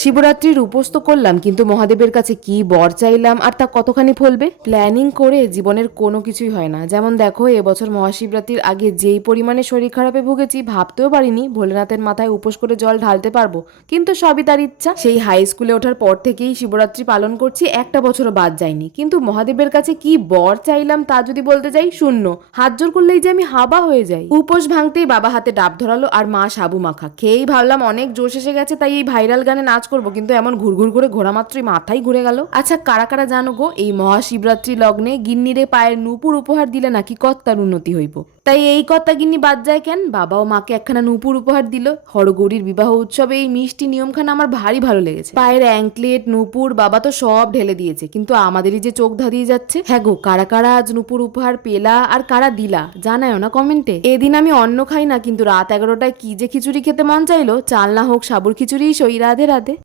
শিবরাত্রির উপোস তো করলাম, কিন্তু মহাদেবের কাছে কি বর চাইলাম আর তা কতখানি ফলবে? প্ল্যানিং করে জীবনের কোনো কিছুই হয় না। যেমন দেখো, এবছর মহাশিবরাত্রির আগে যেই পরিমাণে শরীর খারাপে ভুগেছি, ভাবতেও পারিনি ভোলেনাথের মাথায় উপোস করে জল ঢালতে পারব। কিন্তু সবই তার ইচ্ছা। সেই হাই স্কুলে ওঠার পর থেকেই শিবরাত্রি পালন করছি, একটা বছরও বাদ যায়নি। কিন্তু মহাদেবের কাছে কি বর চাইলাম তা যদি বলতে যাই, শূন্য। হাত জোর করলেই যে আমি হাবা হয়ে যাই। উপোস ভাঙতেই বাবা হাতে ডাব ধরালো আর মা সাবু মাখা। খেয়েই ভাবলাম অনেক জোশ এসে গেছে, তাই এই ভাইরাল গানে নাচ করব, কিন্তু এমন ঘুরঘুর করে ঘোরা মাত্রই মাথাই ঘুরে গেল। আচ্ছা কারা কারা জানো গো, এই মহাশিবরাত্রি লগ্নে গিন্নিরে পায়ের নূপুর উপহার দিলে নাকি কর্তার উন্নতি হইব? তাই এই কর্তা গিন্নি বাদ যায় কেন? বাবা ও মাকে একখানা নূপুর উপহার দিল। হরগৌরীর বিবাহ উৎসবে এই মিষ্টি নিয়মখানা আমার ভারী ভালো লেগেছে। পায়ের অ্যাঙ্কলেট, নূপুর, বাবা তো সব ঢেলে দিয়েছে, কিন্তু আমাদেরই যে চোখ ধাঁধিয়ে যাচ্ছে। হ্যাঁ গো, কারা কারা আজ নূপুর উপহার পেলা আর কারা দিলা, জানায়ও না কমেন্টে। এদিন আমি অন্ন খাই না, কিন্তু রাত এগারোটায় কি যে খিচুড়ি খেতে মন চাইলো, চাল না হোক, সাবুর খিচুড়ি সই, রাধে রাধে।